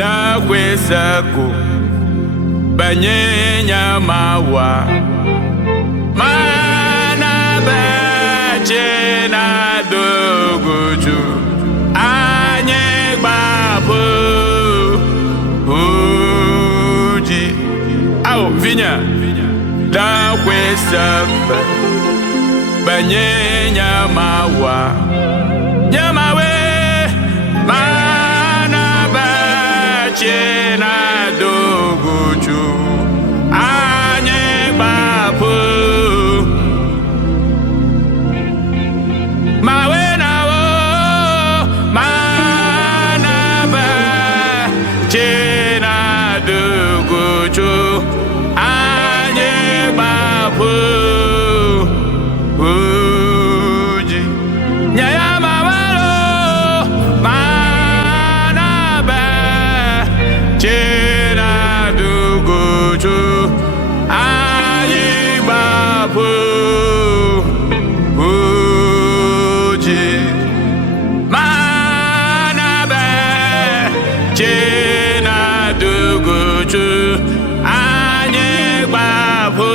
na kwesaku banyenya mawa mana bache na doguju anye gbapo uji au vinya na kwesaku banyenya mawa nyamawe mana bache na doguju anye gbapo mawe na wo mana bache na doguju anye gbapo uji nyaya mamalo mana bache na doguju anye gbapo uji mana bache na doguju anye gbapo